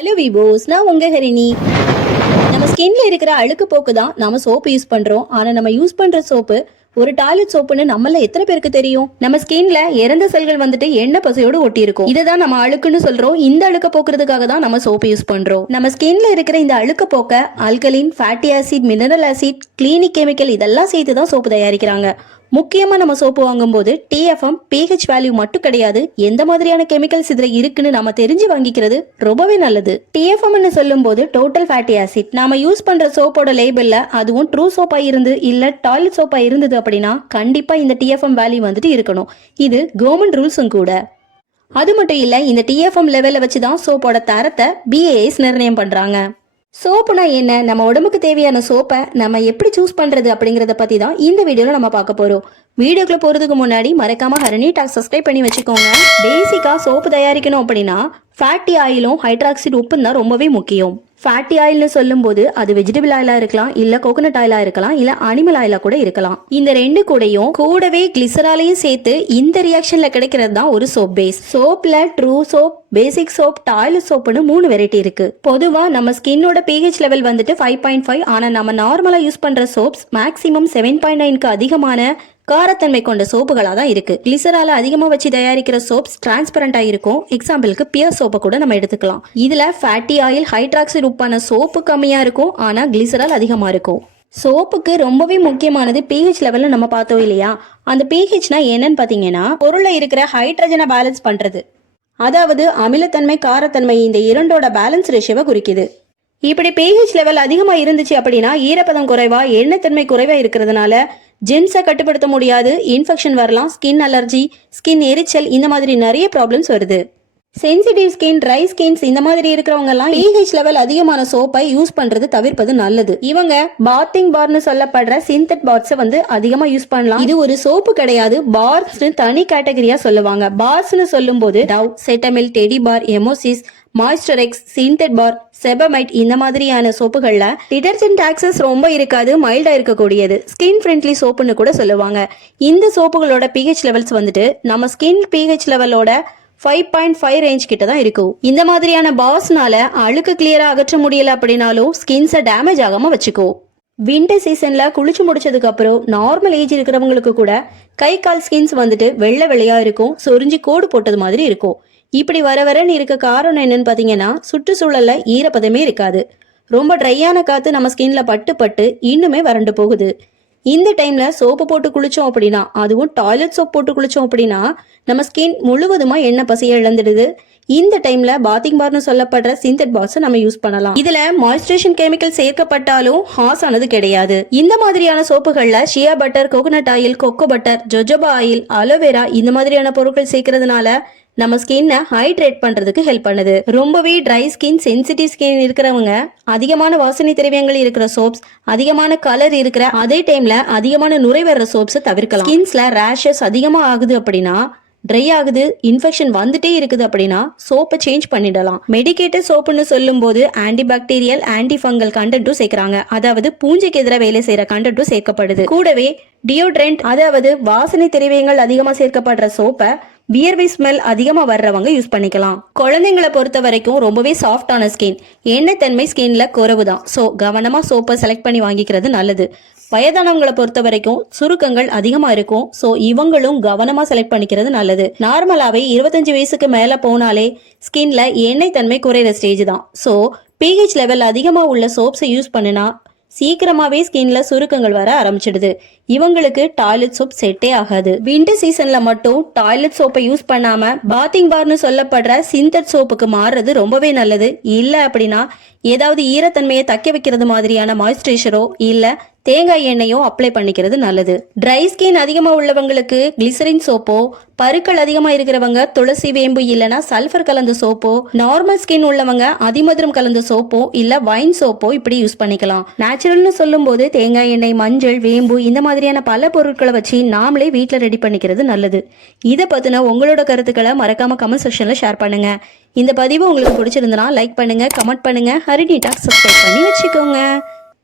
Hello விபோஸ் நான் உங்க ஹரிணி நம்ம ஸ்கின்ல இருக்கிற அழுக்கு போக்கு தான் நம்ம சோப்பு யூஸ் பண்றோம். ஆனா நம்ம யூஸ் பண்ற சோப்பு ஒரு டாய்லெட் சோப்புன்னு நம்மள எத்தனை பேருக்கு தெரியும்? நம்ம ஸ்கின்ல இறந்த செல்கள் வந்துட்டு எண்ணெய் பசையோடு ஒட்டி இருக்கும் இதை தான் நம்ம அழுக்குன்னு சொல்றோம். இந்த அழுக்க போக்குறதுக்காக தான் நம்ம சோப்பு யூஸ் பண்றோம். நம்ம ஸ்கின்ல இருக்கிற இந்த அழுக்க போக்க alkaline fatty acid mineral acid clinic chemical இதெல்லாம் சேர்த்து தான் சோப்பு தயாரிக்கிறாங்க. முக்கியமா நம்ம சோப்பு வாங்கும்போது டிஎஃப்எம் பிஹெச் வேல்யூ மட்டும் கிடையாது. எந்த மாதிரியான கெமிக்கல்ஸ் இதுல இருக்குன்னு நம்ம தெரிஞ்சு வாங்கிக்கிறது ரொம்பவே நல்லது. டிஎஃப்எம்னு சொல்லும்போது டோட்டல் ஃபேட்டி ஆசிட் நாம யூஸ் பண்ற சோப்போட லேபிள்ல அதுவும் ட்ரூ சோப்பா இருந்து இல்ல டாய்லெட் சோப்பா இருந்தது அப்படின்னா கண்டிப்பா இந்த டிஎஃப்எம் வேல்யூ வந்துட்டு இருக்கணும். இது கவர்மெண்ட் ரூல்ஸும் கூட. அது மட்டும் இல்ல இந்த டிஎஃப்எம் லெவல்ல வச்சு தான் சோப்போட தரத்தை பிஏஎஸ் நிர்ணயம் பண்றாங்க. சோப்புனா என்ன? நம்ம உடம்புக்கு தேவையான சோப்பை நம்ம எப்படி சூஸ் பண்றது அப்படிங்கறத பத்தி தான் இந்த வீடியோல நம்ம பார்க்க போறோம். வீடியோக்குள்ள போறதுக்கு முன்னாடி மறக்காம ஹரணி டாக் சப்ஸ்கிரைப் பண்ணி வச்சுக்கோங்க. பேசிக்கா சோப்பு தயாரிக்கணும் அப்படின்னா ஃபேட்டி ஆயிலும் ஹைட்ராக்சிட் உப்பும் தான் ரொம்பவே முக்கியம். ஃபேட்டி ஆயில்னு சொல்லும்போது அது வெஜிடபிள் ஆயிலா இருக்கலாம் இல்ல கோகனட் ஆயிலா இருக்கலாம் இல்ல அனிமல் ஆயிலா கூட இருக்கலாம். இந்த ரெண்டு கூடையும் கூடவே கிளிசராலையும் சேர்த்து இந்த ரியாக்ஷன்ல கிடைக்கிறது தான் ஒரு soap base சோப்ல true soap basic soap toilet சோப்புன்னு மூணு வெரைட்டி இருக்கு. பொதுவா நம்ம ஸ்கின்னோட பிஹெச் லெவல் வந்துட்டு ஃபைவ் பாயிண்ட் ஃபைவ் ஆனா நம்ம நார்மலா யூஸ் பண்ற சோப்ஸ் மேக்ஸிமம் செவன் பாயிண்ட் நைன்க்கு அதிகமான காரத்தன்மை கொண்ட சோப்புகளாக தான் இருக்கு. கிளிசரால அதிகமாக வச்சு தயாரிக்கிற சோப்ஸ் டிரான்ஸ்பரண்டா இருக்கும். எக்ஸாம்பிளுக்கு பியர் சோப்பை கூட நம்ம எடுத்துக்கலாம். இதுல ஃபேட்டி ஆயில் ஹைட்ராக்சைடு உப்பான சோப்பு கம்மியா இருக்கும். ஆனா கிளிசரால் அதிகமா இருக்கும். சோப்புக்கு ரொம்பவே முக்கியமானது பிஹெச் லெவலில் நம்ம பார்த்தோம் இல்லையா? அந்த பிஹெச்னா என்னன்னு பாத்தீங்கன்னா பொருளில் இருக்கிற ஹைட்ரஜனை பேலன்ஸ் பண்றது. அதாவது அமிலத்தன்மை காரத்தன்மை இந்த இரண்டோட பேலன்ஸ் ரேஷியோவை குறிக்குது. இப்படி பிஹெச் லெவல் அதிகமா இருந்துச்சு அப்படின்னா ஈரப்பதம் குறைவா எண்ணத்தன்மை குறைவா இருக்கிறதுனால ஜென்ஸை கட்டுப்படுத்த முடியாது இன்ஃபெக்ஷன் வரலாம் ஸ்கின் அலர்ஜி ஸ்கின் எரிச்சல் இந்த மாதிரி நிறைய ப்ராப்ளம்ஸ் வருது. சென்சிட்டிவ் ஸ்கின் ட்ரை ஸ்கின்ஸ் இந்த மாதிரி இருக்கிறவங்க எல்லாம் பிஹெச் லெவல் அதிகமான சோப்பை யூஸ் பண்றது தவிர்ப்பது நல்லது. இவங்க பாத்திங் பார்னு சொல்லப்படுற சிந்தட் பார்ட்ஸை வந்து அதிகமா யூஸ் பண்ணலாம். இது ஒரு சோப்பு கிடையாது. பார்ஸ் தனி கேட்டகரியா சொல்லுவாங்க. பார்ஸ்னு சொல்லும்போது டவ் செட்டமில் டெடி பார் எமோசிஸ் மாய்ஸ்டரெக்ஸ் சிந்தட் பார் செபமைட் இந்த மாதிரியான சோப்புகள்ல டிடர்ஜென்ட் ஆக்சஸ் ரொம்ப இருக்காது மைல்டா இருக்கக்கூடியது. ஸ்கின் ஃப்ரெண்ட்லி சோப்புன்னு கூட சொல்லுவாங்க. இந்த சோப்புகளோட பிஹெச் லெவல்ஸ் வந்துட்டு நம்ம ஸ்கின் பிஹெச் லெவலோட ஃபைவ் பாயிண்ட் ஃபைவ் ரேஞ்ச் கிட்ட தான் இருக்கும் இந்த மாதிரியான பாஸ்னால அழுக்கு கிளியரா அகற்ற முடியல அப்படின்னாலும் ஸ்கின்ஸை டேமேஜ் ஆகாம வச்சுக்கோ. விண்டர் சீசன்ல குளிச்சு முடிச்சதுக்கு அப்புறம் நார்மல் ஏஜ் இருக்கிறவங்களுக்கு கூட கை கால் ஸ்கின்ஸ் வந்துட்டு வெள்ளை வெள்ளையா இருக்கும் சொரிஞ்சு கோடு போட்டது மாதிரி இருக்கும். இப்படி வர வரன்னு இருக்க காரணம் என்னன்னு பாத்தீங்கன்னா சுற்றுச்சூழல்ல ஈரப்பதமே இருக்காது. ரொம்ப ட்ரையான காத்து நம்ம ஸ்கின்ல பட்டு பட்டு இன்னுமே வறண்டு போகுது. இந்த டைம்ல சோப்பு போட்டு குளிச்சோம் அப்படின்னா அதுவும் டாய்லெட் சோப் போட்டு குளிச்சோம் அப்படின்னா நம்ம ஸ்கின் முழுவதுமா எண்ணெய் பசியை இழந்துடுது. இந்த டைம்ல பாத்திங் பார்னு சொல்லப்படுற சிந்தட் பாக்ஸ் நம்ம யூஸ் பண்ணலாம். இதுல மாய்ஸ்டரேஷன் கெமிக்கல் சேர்க்கப்பட்டாலும் ஹாஸ் ஆனது கிடையாது. இந்த மாதிரியான சோப்புகள்ல shea butter coconut oil cocoa butter jojoba oil aloe vera இந்த மாதிரியான பொருட்கள் சேர்க்கறதுனால நம்ம ஸ்கின்னை ஹைட்ரேட் பண்றதுக்கு ஹெல்ப் பண்ணுது. ரொம்பவே ட்ரை ஸ்கின் சென்சிட்டிவ் ஸ்கின் இருக்கிறவங்க அதிகமான வாசனை திரவியங்கள் இருக்கிற சோப்ஸ் அதிகமான கலர் இருக்கிற அதே டைம்ல அதிகமான நுரை வர்ற சோப்ஸை தவிர்க்கலாம். ஸ்கின்ஸ்ல ரேஷஸ் அதிகமா ஆகுது அப்படின்னா ட்ரை ஆகுது இன்ஃபெக்ஷன் வந்துட்டே இருக்குது அப்படின்னா சோப்பை சேஞ்ச் பண்ணிடலாம். மெடிக்கேட்டட் சோப்புன்னு சொல்லும்போது ஆன்டி பாக்டீரியல் ஆன்டி ஃபங்கல் கண்டென்ட்டும் சேர்க்கிறாங்க. அதாவது பூஞ்சைக்கு எதிராக வேலை செய்யற கண்டென்ட்டும் சேர்க்கப்படுது. கூடவே டியோட்ரண்ட் அதாவது வாசனை திரவியங்கள் அதிகமாக சேர்க்கப்படுற சோப்பை வியர்வை ஸ்மெல் அதிகமா வர்றவங்க யூஸ் பண்ணிக்கலாம். குழந்தைங்களை பொறுத்த வரைக்கும் ரொம்பவே சாஃப்டான ஸ்கின் எண்ணெய் தன்மை ஸ்கின்ல குறவு தான் ஸோ கவனமா சோப்பை செலக்ட் பண்ணி வாங்கிக்கிறது நல்லது. வயதானவங்களை பொறுத்த வரைக்கும் சுருக்கங்கள் அதிகமா இருக்கும். ஸோ இவங்களும் கவனமா செலக்ட் பண்ணிக்கிறது நல்லது. நார்மலாவே இருபத்தஞ்சு வயசுக்கு மேல போனாலே ஸ்கின்ல எண்ணெய் தன்மை குறையிற ஸ்டேஜ் தான். ஸோ பிஹெச் லெவல் அதிகமா உள்ள சோப்ஸை யூஸ் பண்ணினா சீக்கிரமாவே ஸ்கின்ல சுருக்கங்கள் வர ஆரம்பிச்சிடுது. இவங்களுக்கு டாய்லெட் சோப் செட்டே ஆகாது. விண்டர் சீசன்ல மட்டும் டாய்லெட் சோப்பை யூஸ் பண்ணாம பாத்திங் பார்னு சொல்லப்படுற சிந்தட் சோப்புக்கு மாறுறது ரொம்பவே நல்லது. இல்ல அப்படின்னா ஏதாவது ஈரத்தன்மையை தக்க வைக்கிறது மாதிரியான மாய்ஸ்சரைசரோ இல்ல தேங்காய் எண்ணெயோ அப்ளை பண்ணிக்கிறது நல்லது. ட்ரை ஸ்கின் அதிகமாக உள்ளவங்களுக்கு கிளிசரின் சோப்போ பருக்கள் அதிகமாக இருக்கிறவங்க துளசி வேம்பு இல்லைனா சல்ஃபர் கலந்த சோப்போ நார்மல் ஸ்கின் உள்ளவங்க அதிமதுரம் கலந்த சோப்போ இல்ல வைன் சோப்போ இப்படி யூஸ் பண்ணிக்கலாம். நேச்சுரல்னு சொல்லும்போது தேங்காய் எண்ணெய் மஞ்சள் வேம்பு இந்த மாதிரியான பல பொருட்களை வச்சு நாமளே வீட்டில் ரெடி பண்ணிக்கிறது நல்லது. இதை பத்தின உங்களோட கருத்துக்களை மறக்காம கமெண்ட் செக்ஷன்ல ஷேர் பண்ணுங்க. இந்த பதிவு உங்களுக்கு பிடிச்சிருந்தனா லைக் பண்ணுங்க கமெண்ட் பண்ணுங்க. ஹரிணி டாக் சப்ஸ்கிரைப் பண்ணி வச்சுக்கோங்க.